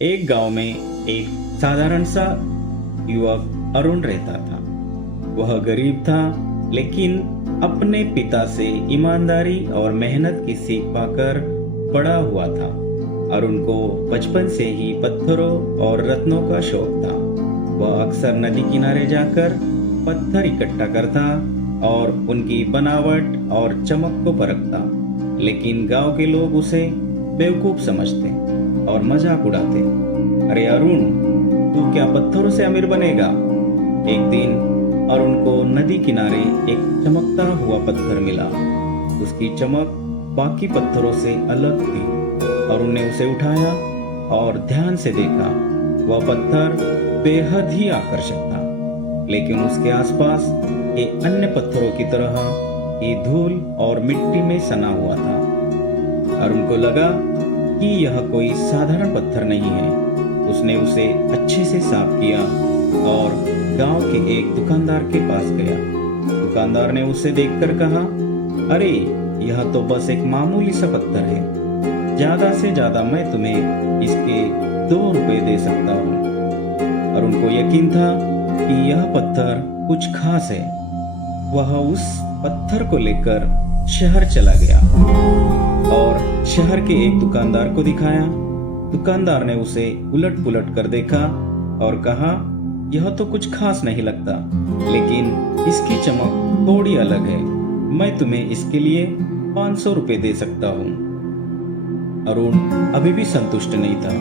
एक गांव में एक साधारण सा युवक अरुण रहता था। वह गरीब था, लेकिन अपने पिता से ईमानदारी और मेहनत की सीख पाकर बड़ा हुआ था। अरुण को बचपन से ही पत्थरों और रत्नों का शौक था। वह अक्सर नदी किनारे जाकर पत्थर इकट्ठा करता और उनकी बनावट और चमक को परखता। लेकिन गांव के लोग उसे बेवकूफ समझते और मजाक उड़ाते। अरे अरुण, तू क्या पत्थरों से अमीर बनेगा? एक दिन अरुण को नदी किनारे एक चमकता हुआ पत्थर मिला। उसकी चमक बाकी पत्थरों से अलग थी। अरुण ने उसे उठाया और ध्यान से देखा। वह पत्थर बेहद ही आकर्षक था, लेकिन उसके आसपास ये अन्य पत्थरों की तरह ही धूल और मिट्टी में सना हुआ था। अरुण को लगा कि यह कोई साधारण पत्थर नहीं है। उसने उसे अच्छे से साफ किया और गांव के एक दुकानदार के पास गया। दुकानदार ने उसे देखकर कहा, अरे यह तो बस एक मामूली सा पत्थर है। ज्यादा से ज्यादा मैं तुम्हें इसके 2 रुपए दे सकता हूँ। अरुण को यकीन था कि यह पत्थर कुछ खास है। वह उस पत्थर को लेकर शहर चला गया और शहर के एक दुकानदार को दिखाया। दुकानदार ने उसे उलट पुलट कर देखा और कहा, यह तो कुछ खास नहीं लगता, लेकिन इसकी चमक थोड़ी अलग है। मैं तुम्हें इसके लिए 500 रुपए दे सकता हूँ। अरुण अभी भी संतुष्ट नहीं था।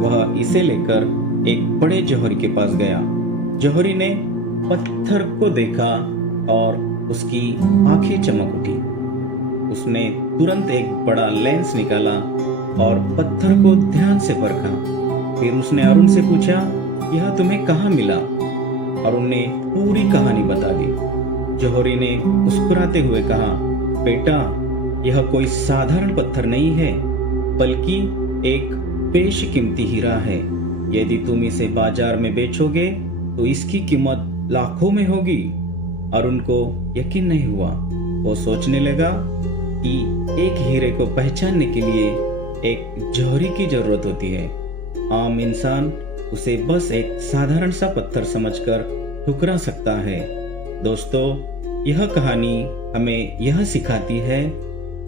वह इसे लेकर एक बड़े जौहरी के पास गया। जौहरी ने पत्थर को देखा और उसकी आंखें चमक उठी। उसने तुरंत एक बड़ा लेंस निकाला और पत्थर को ध्यान से परखा। फिर उसने अरुण से पूछा, यह तुम्हें कहाँ मिला? अरुण ने पूरी कहानी बता दी। जौहरी ने मुस्कुराते हुए कहा, बेटा, यह कोई साधारण पत्थर नहीं है, बल्कि एक बेशकीमती हीरा है। यदि तुम इसे बाजार में बेचोगे तो इसकी कीमत लाखों में होगी। अरुण को यकीन नहीं हुआ। वो सोचने लगा कि एक हीरे को पहचानने के लिए एक जौहरी की जरूरत होती है। आम इंसान उसे बस एक साधारण सा पत्थर समझकर ठुकरा सकता है। दोस्तों, यह कहानी हमें यह सिखाती है,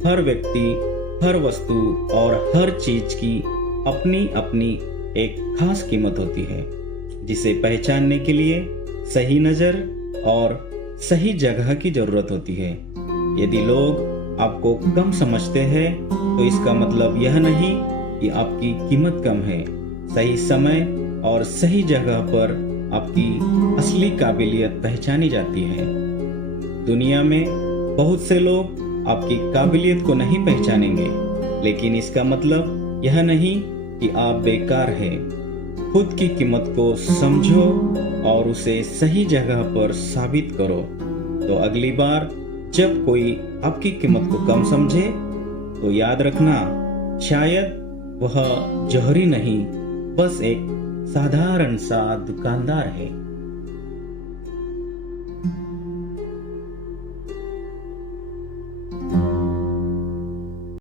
हर व्यक्ति, हर वस्तु और हर चीज की अपनी अपनी एक खास कीमत होती है, जिसे पहचानने के लिए सही नजर और सही जगह की जरूरत होती है। यदि लोग आपको कम समझते हैं तो इसका मतलब यह नहीं कि आपकी कीमत कम है। सही समय और सही जगह पर आपकी असली काबिलियत पहचानी जाती है। दुनिया में बहुत से लोग आपकी काबिलियत को नहीं पहचानेंगे, लेकिन इसका मतलब यह नहीं कि आप बेकार हैं। खुद की कीमत को समझो और उसे सही जगह पर साबित करो। तो अगली बार जब कोई आपकी कीमत को कम समझे तो याद रखना, शायद वह जौहरी नहीं, बस एक साधारण सा दुकानदार है।